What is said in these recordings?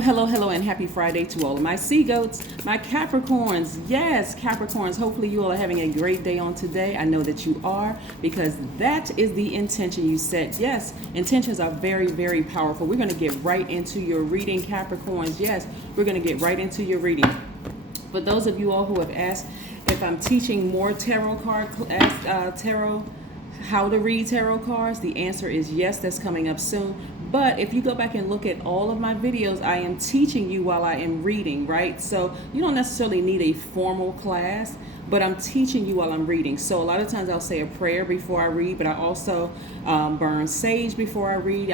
Hello, and happy Friday to all of my sea goats, my Capricorns. Yes, Capricorns, hopefully you all are having a great day on today. I know that you are, because that is the intention you set. Yes, intentions are very, very powerful. We're going to get right into your reading, Capricorns. Yes, we're going to get right into your reading. For those of you all who have asked if I'm teaching more tarot how to read tarot cards, the answer is yes, that's coming up soon. But if you go back and look at all of my videos, I am teaching you while I am reading, right? So you don't necessarily need a formal class, but I'm teaching you while I'm reading. So a lot of times I'll say a prayer before I read, but I also burn sage before I read.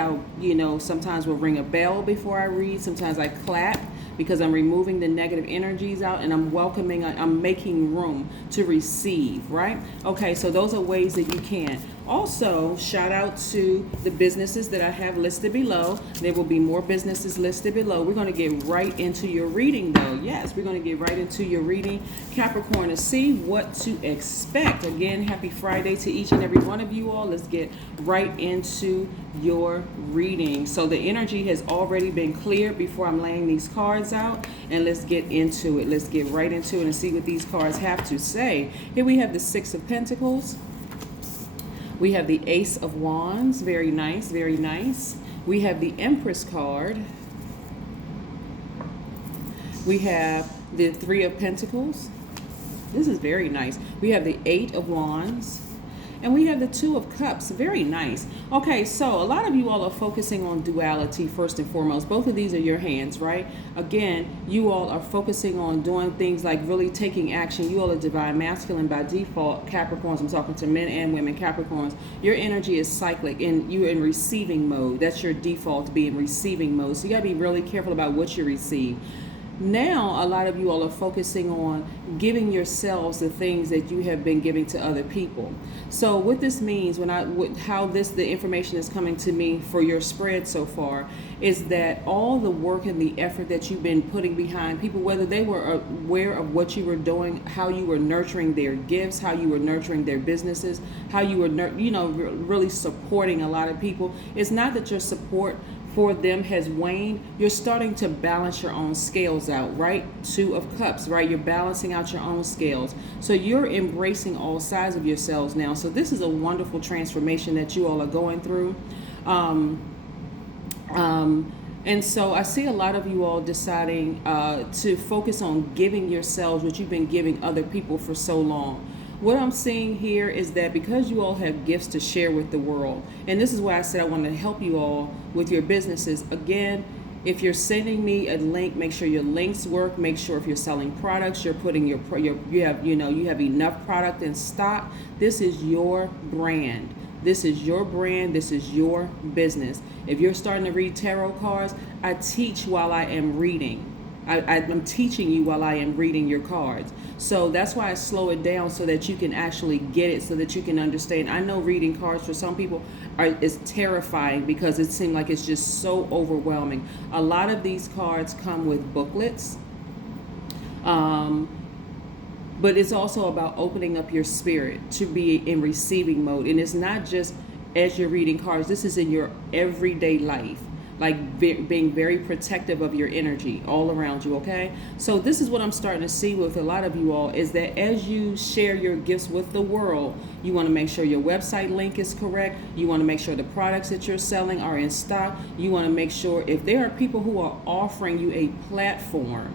Sometimes will ring a bell before I read. Sometimes I clap, because I'm removing the negative energies out, and I'm making room to receive, right? Okay, so those are ways that you can. Also, shout out to the businesses that I have listed below. There will be more businesses listed below. We're going to get right into your reading, though. Yes, we're going to get right into your reading, Capricorn, to see what to expect. Again, happy Friday to each and every one of you all. Let's get right into your reading. So the energy has already been cleared before I'm laying these cards out, and let's get into it. Let's get right into it and see what these cards have to say. Here we have the Six of Pentacles. We have the Ace of Wands. Very nice, very nice. We have the Empress card. We have the Three of Pentacles. This is very nice. We have the Eight of Wands. And we have the Two of Cups. Very nice. Okay, so a lot of you all are focusing on duality first and foremost. Both of these are your hands, right? Again, you all are focusing on doing things like really taking action. You all are divine masculine by default, Capricorns. I'm talking to men and women, Capricorns. Your energy is cyclic, and you're in receiving mode. That's your default, to be in receiving mode. So you got to be really careful about what you receive. Now, a lot of you all are focusing on giving yourselves the things that you have been giving to other people. So what this means, the information is coming to me for your spread so far, is that all the work and the effort that you've been putting behind people, whether they were aware of what you were doing, how you were nurturing their gifts, how you were nurturing their businesses, how you were, really supporting a lot of people. It's not that your support for them has waned. You're starting to balance your own scales out, right? Two of Cups, right? You're balancing out your own scales. So you're embracing all sides of yourselves now. So this is a wonderful transformation that you all are going through. And so I see a lot of you all deciding to focus on giving yourselves what you've been giving other people for so long. What I'm seeing here is that because you all have gifts to share with the world, and this is why I said I want to help you all with your businesses. Again, if you're sending me a link, make sure your links work. Make sure if you're selling products, you're putting you have enough product in stock. This is your brand. This is your brand. This is your business. If you're starting to read tarot cards, I teach while I am reading. I'm teaching you while I am reading your cards. So that's why I slow it down, so that you can actually get it, so that you can understand. I know reading cards for some people is terrifying, because it seems like it's just so overwhelming. A lot of these cards come with booklets. But it's also about opening up your spirit to be in receiving mode. And it's not just as you're reading cards. This is in your everyday life. Like being very protective of your energy all around you, okay? So this is what I'm starting to see with a lot of you all, is that as you share your gifts with the world, you want to make sure your website link is correct. You want to make sure the products that you're selling are in stock. You want to make sure if there are people who are offering you a platform,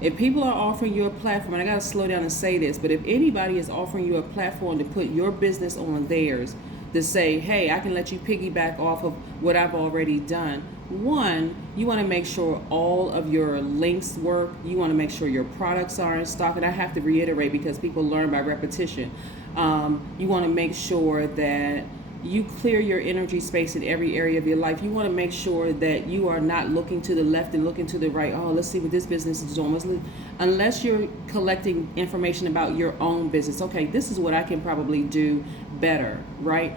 if people are offering you a platform, and I got to slow down and say this, but if anybody is offering you a platform to put your business on theirs, to say, hey, I can let you piggyback off of what I've already done. One, you want to make sure all of your links work. You want to make sure your products are in stock. And I have to reiterate, because people learn by repetition. You want to make sure that you clear your energy space in every area of your life. You want to make sure that you are not looking to the left and looking to the right. Oh, let's see what this business is doing. Unless you're collecting information about your own business. Okay, this is what I can probably do better, right?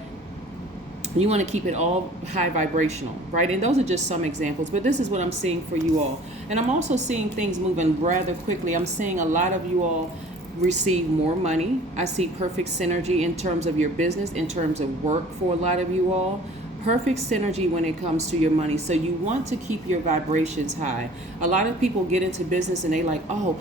You want to keep it all high vibrational, right? And those are just some examples, but this is what I'm seeing for you all. And I'm also seeing things moving rather quickly. I'm seeing a lot of you all receive more money. I see perfect synergy in terms of your business, in terms of work for a lot of you all. perfect synergy when it comes to your money. So you want to keep your vibrations high. A lot of people get into business and they like, oh,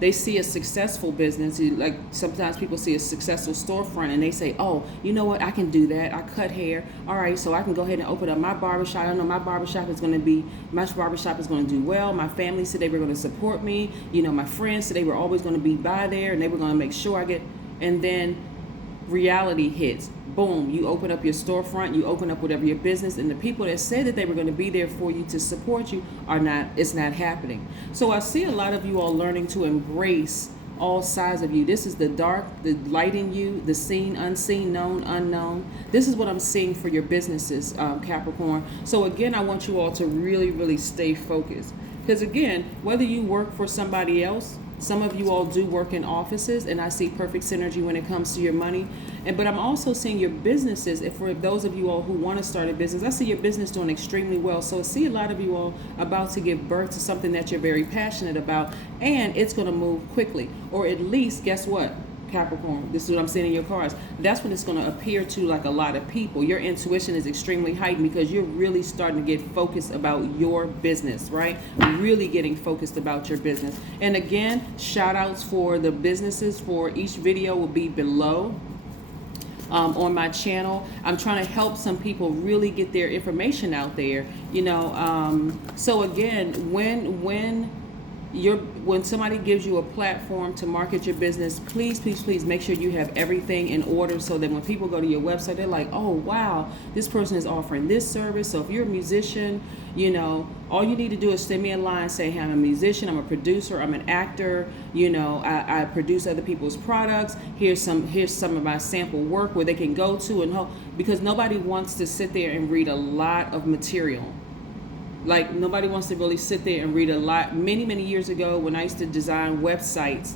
they see a successful business. Like sometimes people see a successful storefront and they say, oh, you know what, I can do that. I cut hair. All right, so I can go ahead and open up my barbershop. I know my barbershop is going to do well. My family said they were going to support me. My friends said they were always going to be by there and they were going to make sure I get, and then reality hits. Boom, you open up your storefront, you open up whatever your business, and the people that said that they were going to be there for you to support you it's not happening. So I see a lot of you all learning to embrace all sides of you. This is the dark, the light in you, the seen, unseen, known, unknown. This is what I'm seeing for your businesses, Capricorn. So again, I want you all to really, really stay focused. Because again, whether you work for somebody else, some of you all do work in offices, and I see perfect synergy when it comes to your money. But I'm also seeing your businesses. If for those of you all who want to start a business, I see your business doing extremely well. So I see a lot of you all about to give birth to something that you're very passionate about, and it's going to move quickly. Or at least, guess what, Capricorn, this is what I'm seeing in your cards. That's when it's going to appear to like a lot of people. Your intuition is extremely heightened because you're really starting to get focused about your business, right? Really getting focused about your business. And again, shout outs for the businesses for each video will be below. On my channel, I'm trying to help some people really get their information out there, so again, when somebody gives you a platform to market your business, please make sure you have everything in order so that when people go to your website, they're like, oh wow, this person is offering this service. So if you're a musician, all you need to do is send me a line, say, hey, I'm a musician, I'm a producer, I'm an actor, I produce other people's products. Here's some of my sample work where they can go to and because nobody wants to sit there and read a lot of material. Like nobody wants to really sit there and read a lot. Many years ago when I used to design websites,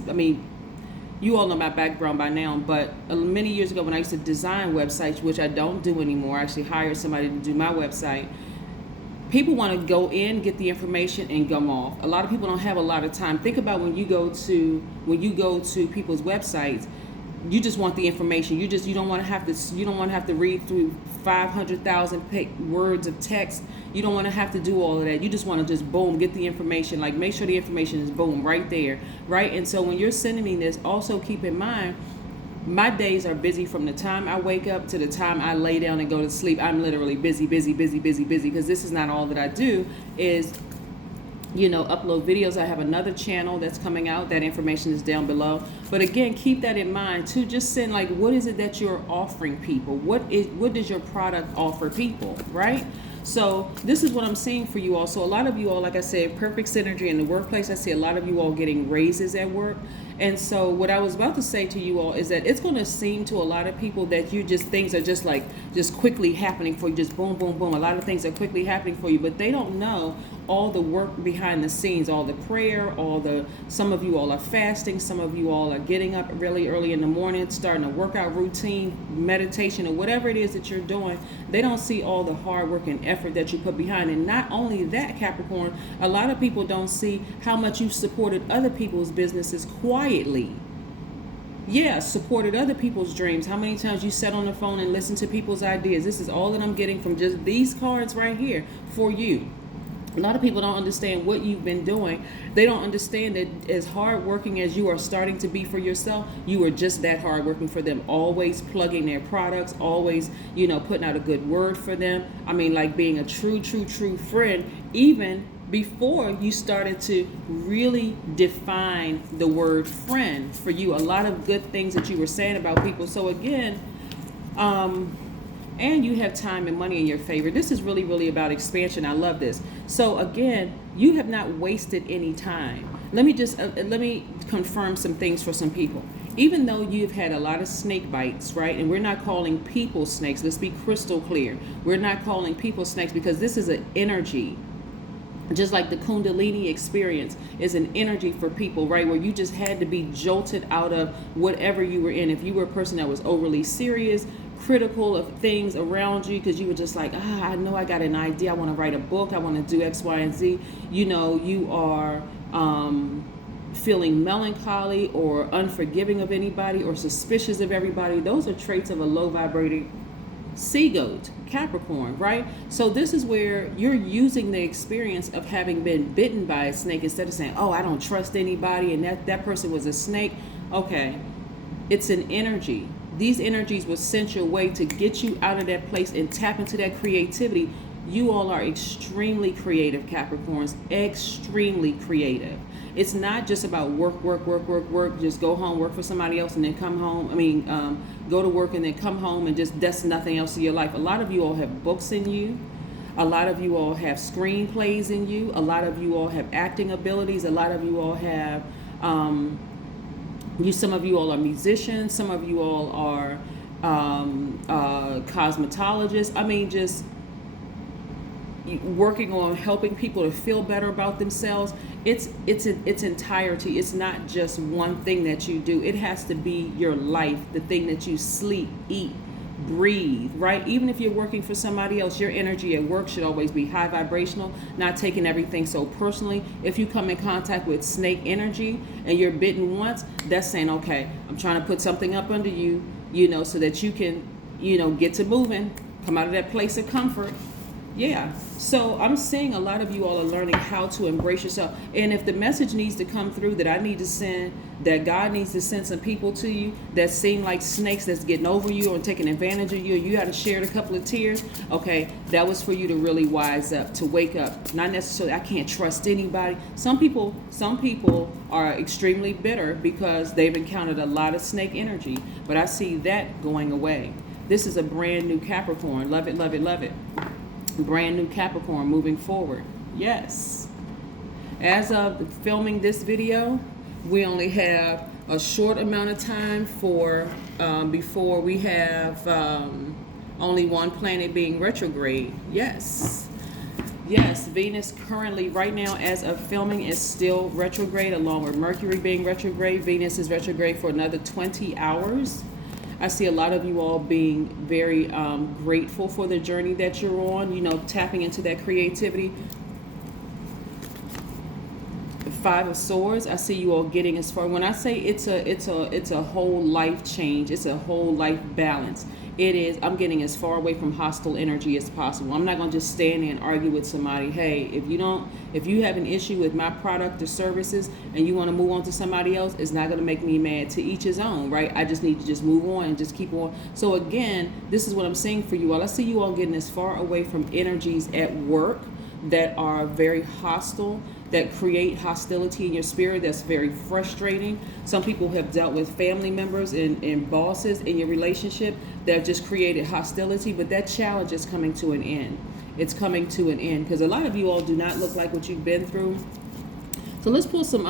you all know my background by now, but many years ago when I used to design websites, which I don't do anymore, I actually hired somebody to do my website. People want to go in, get the information, and go off. A lot of people don't have a lot of time. Think about when you go to people's websites, you just want the information. You don't want to have to read through 500,000 words of text. You don't want to have to do all of that. You just want to just boom, get the information. Like make sure the information is boom right there, right? And so when you're sending me this, also keep in mind, my days are busy from the time I wake up to the time I lay down and go to sleep. I'm literally busy because this is not all that I do is upload videos. I have another channel that's coming out. That information is down below. But again, keep that in mind too. Just send like, what is it that you're offering people? What does your product offer people, right? So this is what I'm seeing for you all. So a lot of you all, like I said, perfect synergy in the workplace. I see a lot of you all getting raises at work. And so what I was about to say to you all is that it's going to seem to a lot of people that things are just quickly happening for you. Just boom, boom, boom. A lot of things are quickly happening for you, but they don't know all the work behind the scenes, all the prayer, some of you all are fasting. Some of you all are getting up really early in the morning, starting a workout routine, meditation, or whatever it is that you're doing. They don't see all the hard work and effort that you put behind. And not only that, Capricorn, a lot of people don't see how much you've supported other people's businesses quietly. Yeah, supported other people's dreams. How many times you sat on the phone and listened to people's ideas? This is all that I'm getting from just these cards right here for you. A lot of people don't understand what you've been doing. They don't understand that as hardworking as you are starting to be for yourself, you are just that hardworking for them. Always plugging their products, always, putting out a good word for them. Like being a true friend, even before you started to really define the word friend for you. A lot of good things that you were saying about people. So again, and you have time and money in your favor. This is really, really about expansion. I love this. So again, you have not wasted any time. Let me confirm some things for some people. Even though you've had a lot of snake bites, right? And we're not calling people snakes. Let's be crystal clear. We're not calling people snakes because this is an energy. Just like the Kundalini experience is an energy for people, right? Where you just had to be jolted out of whatever you were in. If you were a person that was overly serious, critical of things around you, because you were just like, I know I got an idea. I want to write a book. I want to do X, Y, and Z. You are feeling melancholy or unforgiving of anybody or suspicious of everybody. Those are traits of a low vibrating Sea goat, Capricorn, right? So this is where you're using the experience of having been bitten by a snake instead of saying, oh, I don't trust anybody and that person was a snake. Okay, it's an energy. These energies were sent your way to get you out of that place and tap into that creativity. You all are extremely creative, Capricorns, extremely creative. It's not just about work, just go home, work for somebody else and then come home. Go to work and then come home and just, that's nothing else in your life. A lot of you all have books in you. A lot of you all have screenplays in you. A lot of you all have acting abilities. A lot of you all have, some of you all are musicians. Some of you all are cosmetologists. Just working on helping people to feel better about themselves. It's entirety. It's not just one thing that you do. It has to be your life, the thing that you sleep, eat, breathe, right? Even if you're working for somebody else, your energy at work should always be high vibrational, not taking everything so personally. If you come in contact with snake energy and you're bitten once, that's saying, okay, I'm trying to put something up under you, so that you can, get to moving, come out of that place of comfort. Yeah. So I'm seeing a lot of you all are learning how to embrace yourself. And if the message needs to come through that I need to send, that God needs to send some people to you that seem like snakes that's getting over you or taking advantage of you, you got to share a couple of tears. Okay, that was for you to really wise up, to wake up. Not necessarily, I can't trust anybody. Some people are extremely bitter because they've encountered a lot of snake energy, but I see that going away. This is a brand new Capricorn. Love it, love it, love it. Brand new Capricorn moving forward. Yes. As of filming this video, we only have a short amount of time for before we have only one planet being retrograde. Yes. Venus currently right now as of filming is still retrograde, along with Mercury being retrograde. Venus is retrograde for another 20 hours. I see a lot of you all being very grateful for the journey that you're on, tapping into that creativity. The Five of Swords, I see you all getting as far. When I say it's a whole life change, it's a whole life balance. It is, I'm getting as far away from hostile energy as possible. I'm not going to just stand there and argue with somebody. Hey, if you have an issue with my product or services and you want to move on to somebody else, it's not going to make me mad. To each his own, right? I just need to just move on and just keep on. So again, this is what I'm saying for you all. I see you all getting as far away from energies at work that are very hostile, that create hostility in your spirit, that's very frustrating. Some people have dealt with family members and bosses in your relationship that have just created hostility, but that challenge is coming to an end. It's coming to an end because a lot of you all do not look like what you've been through. So let's pull some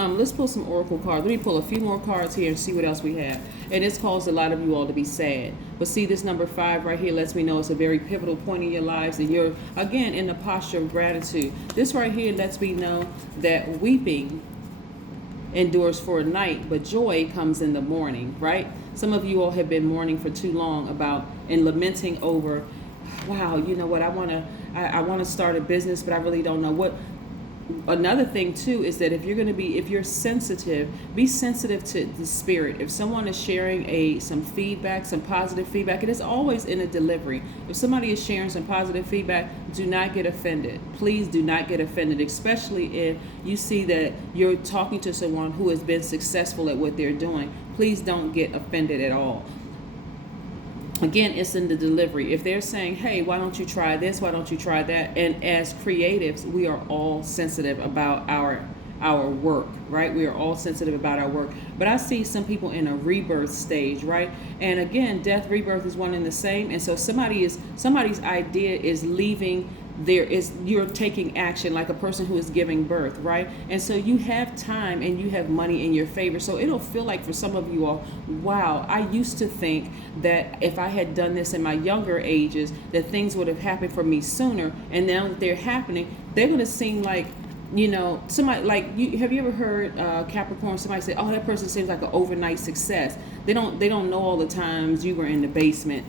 oracle cards. Let me pull a few more cards here and see what else we have. And it's caused a lot of you all to be sad. But see, this number 5 right here lets me know it's a very pivotal point in your lives, and you're again in the posture of gratitude. This right here lets me know that weeping endures for a night, but joy comes in the morning, right? Some of you all have been mourning for too long about and lamenting over, wow, you know what, I want to start a business, but I really don't know what. Another thing too is that if you're sensitive, be sensitive to the spirit. If someone is sharing some feedback, some positive feedback, it is always in a delivery. If somebody is sharing some positive feedback, do not get offended. Please do not get offended, especially if you see that you're talking to someone who has been successful at what they're doing. Please don't get offended at all. Again, it's in the delivery. If they're saying, hey, why don't you try this? Why don't you try that? And as creatives, we are all sensitive about our work, right? We are all sensitive about our work. But I see some people in a rebirth stage, right? And again, death, rebirth is one and the same. And so somebody's idea is leaving. You're taking action like a person who is giving birth, right? And so you have time and you have money in your favor. So it'll feel like for some of you all, wow, I used to think that if I had done this in my younger ages, that things would have happened for me sooner. And now that they're happening, they're going to seem like somebody like you. Have you ever heard Capricorn? Somebody say, "Oh, that person seems like an overnight success." They don't know all the times you were in the basement,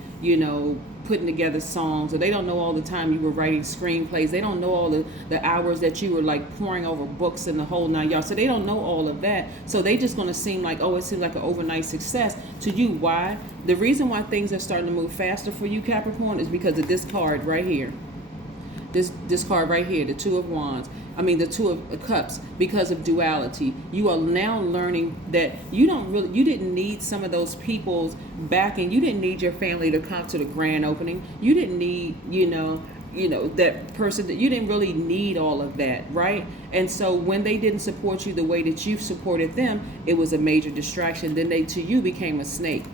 putting together songs, or they don't know all the time you were writing screenplays. They don't know all the hours that you were like poring over books and the whole 9 yards. So they don't know all of that. So they just gonna seem like, oh, it seems like an overnight success to you. Why? The reason why things are starting to move faster for you, Capricorn, is because of this card right here. This card right here, the Two of Wands. The Two of Cups, because of duality. You are now learning that you didn't need some of those people's backing. You didn't need your family to come to the grand opening. You didn't need, that person, that you didn't really need all of that, right? And so when they didn't support you the way that you supported them, it was a major distraction. Then they, to you, became a snake.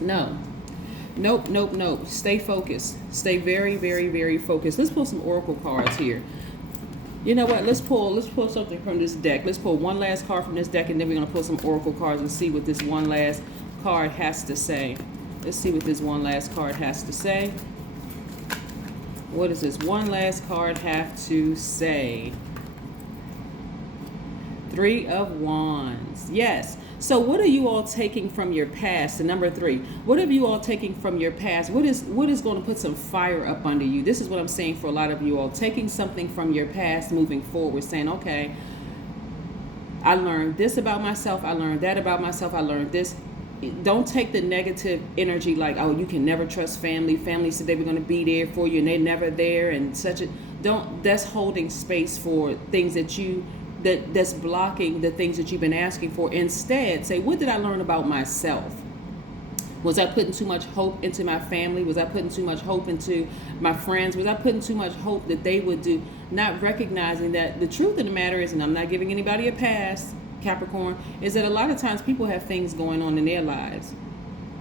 No. Nope. Stay focused. Stay very, very, very focused. Let's pull some oracle cards here. You know what? Let's pull something from this deck. Let's pull one last card from this deck, and then we're going to pull some oracle cards and see what this one last card has to say. Let's see what this one last card has to say. What does this one last card have to say? Three of Wands. Yes. So what are you all taking from your past? The number 3. What are you all taking from your past? What is going to put some fire up under you? This is what I'm saying for a lot of you all. Taking something from your past, moving forward, saying, okay, I learned this about myself. I learned that about myself. I learned this. Don't take the negative energy like, oh, you can never trust family. Family said they were going to be there for you and they're never there, and such a, that's holding space for things that's blocking the things that you've been asking for. Instead, say, what did I learn about myself? Was I putting too much hope into my family? Was I putting too much hope into my friends? Was I putting too much hope that they would do? Not recognizing that the truth of the matter is, and I'm not giving anybody a pass, Capricorn, is that a lot of times people have things going on in their lives.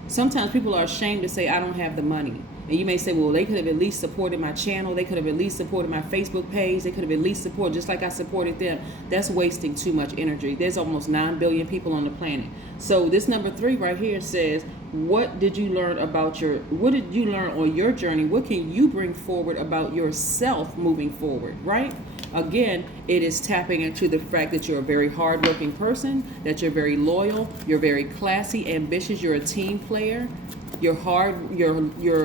Sometimes people are ashamed to say, I don't have the money. And you may say, well, they could have at least supported my channel. They could have at least supported my Facebook page. They could have at least supported just like I supported them. That's wasting too much energy. There's almost 9 billion people on the planet. So this number 3 right here says, what did you learn on your journey? What can you bring forward about yourself moving forward, right? Again, it is tapping into the fact that you're a very hardworking person, that you're very loyal, you're very classy, ambitious, you're a team player. You're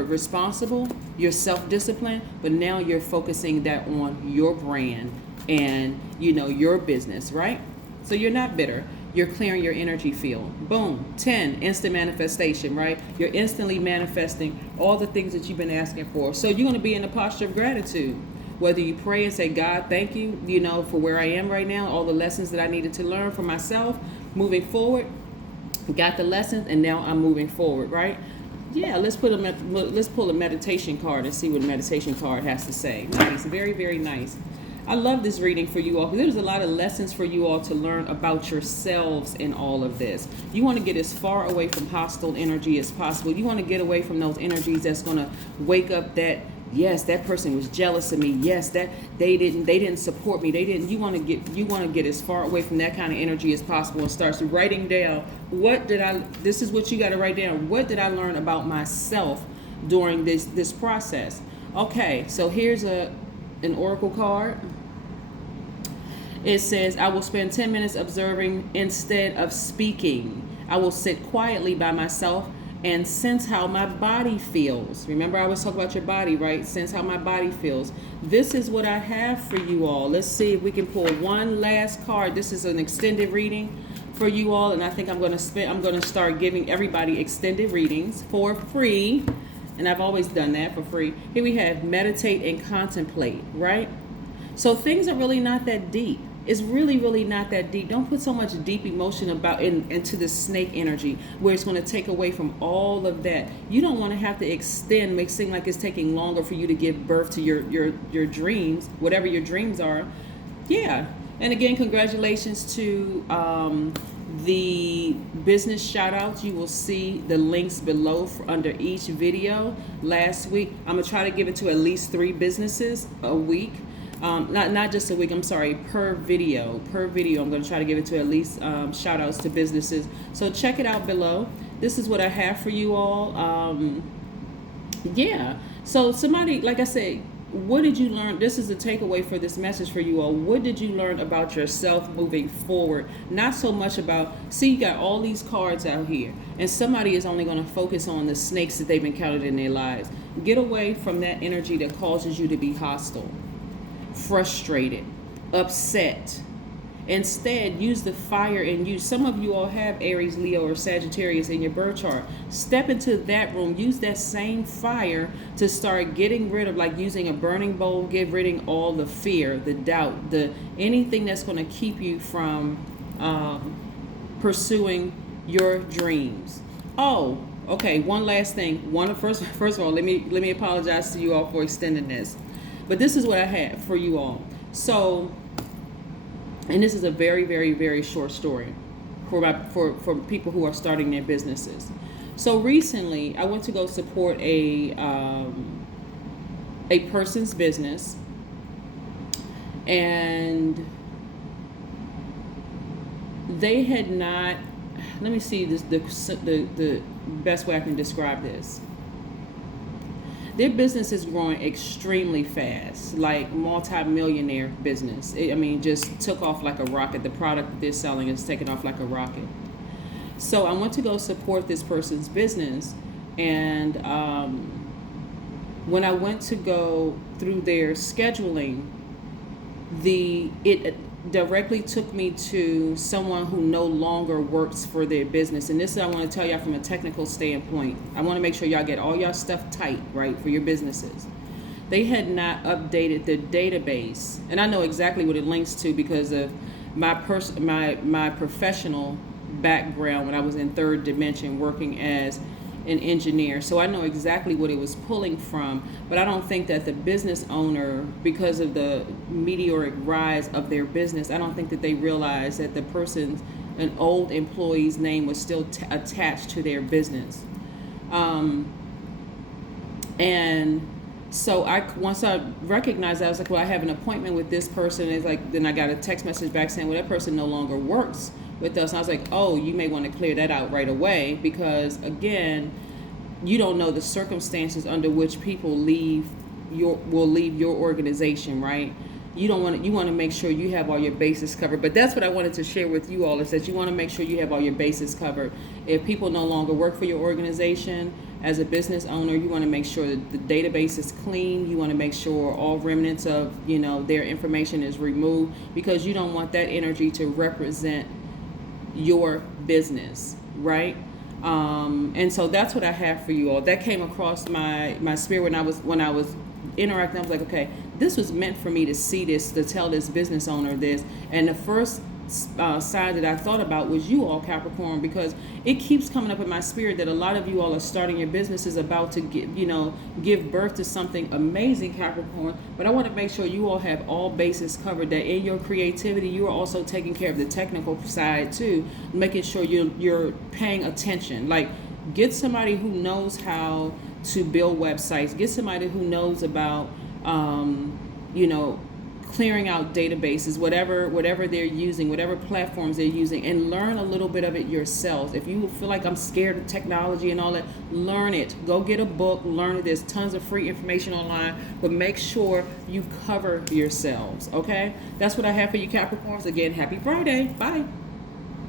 responsible, you're self-disciplined, but now you're focusing that on your brand and, your business, right? So you're not bitter. You're clearing your energy field. Boom. 10, instant manifestation, right? You're instantly manifesting all the things that you've been asking for. So you're going to be in a posture of gratitude. Whether you pray and say, God, thank you, for where I am right now, all the lessons that I needed to learn for myself, moving forward, got the lessons, and now I'm moving forward, right? Yeah, let's pull a meditation card and see what a meditation card has to say. Nice, very, very nice. I love this reading for you all because there's a lot of lessons for you all to learn about yourselves in all of this. You want to get as far away from hostile energy as possible. You want to get away from those energies that's going to wake up that, yes, that person was jealous of me. Yes, that they didn't support me. You want to get as far away from that kind of energy as possible and start writing down, this is what you got to write down. What did I learn about myself during this process? Okay, so here's an oracle card. It says, I will spend 10 minutes observing instead of speaking. I will sit quietly by myself and sense how my body feels. Remember, I was talking about your body, right? Sense how my body feels. This is what I have for you all. Let's see if we can pull one last card. This is an extended reading for you all, and I think I'm going to start giving everybody extended readings for free. And I've always done that for free. Here we have meditate and contemplate, right? So things are really not that deep. It's really, really not that deep. Don't put so much deep emotion into the snake energy where it's going to take away from all of that. You don't want to have to make it seem like it's taking longer for you to give birth to your dreams, whatever your dreams are. Yeah. And again, congratulations to the business shout outs. You will see the links below under each video. Last week, I'm going to try to give it to at least 3 businesses a week. Not just a week, I'm sorry, per video. I'm going to try to give it to at least shout outs to businesses. So check it out below. This is what I have for you all. Yeah. So somebody, like I said, what did you learn? This is the takeaway for this message for you all. What did you learn about yourself moving forward? Not so much about, see, you got all these cards out here, and somebody is only going to focus on the snakes that they've encountered in their lives. Get away from that energy that causes you to be hostile, frustrated, upset. Instead, use the fire in you. Some of you all have Aries, Leo, or Sagittarius in your birth chart. Step into that room. Use that same fire to start getting rid of, like using a burning bowl, get rid of all the fear, the doubt, the anything that's going to keep you from pursuing your dreams. Oh, okay. One last thing. First of all, let me apologize to you all for extending this, but this is what I have for you all. So. And this is a very, very, very short story for people who are starting their businesses. So recently, I went to go support a person's business, and they had not. Let me see the best way I can describe this. Their business is growing extremely fast, like multi-millionaire business. Just took off like a rocket. The product that they're selling is taking off like a rocket. So I went to go support this person's business, and when I went to go through their scheduling, it directly took me to someone who no longer works for their business. And this is, I want to tell y'all from a technical standpoint. I want to make sure y'all get all y'all stuff tight, right, for your businesses. They had not updated the database, and I know exactly what it links to because of my professional background when I was in third dimension working as an engineer. So I know exactly what it was pulling from, but I don't think that the business owner, because of the meteoric rise of their business, I don't think that they realized that an old employee's name was still attached to their business. And so once I recognized that, I was like, well, I have an appointment with this person. It's like, then I got a text message back saying, well, that person no longer works with us. And I was like, oh, you may want to clear that out right away, because again, you don't know the circumstances under which people will leave your organization, right? You want to make sure you have all your bases covered. But that's what I wanted to share with you all, is that you want to make sure you have all your bases covered. If people no longer work for your organization, as a business owner, you want to make sure that the database is clean. You want to make sure all remnants of their information is removed, because you don't want that energy to represent your business, right? And so that's what I have for you all. That came across my spirit when I was interacting. I was like, okay, this was meant for me to see this, to tell this business owner this. And the first side that I thought about was you all, Capricorn, because it keeps coming up in my spirit that a lot of you all are starting your businesses, about to give birth to something amazing, Capricorn. But I want to make sure you all have all bases covered, that in your creativity you are also taking care of the technical side too, making sure you're paying attention. Like, get somebody who knows how to build websites, get somebody who knows about clearing out databases, whatever they're using, whatever platforms they're using, and learn a little bit of it yourselves. If you feel like I'm scared of technology and all that, learn it. Go get a book, learn it. There's tons of free information online, but make sure you cover yourselves, okay? That's what I have for you, Capricorns. Again, happy Friday. Bye.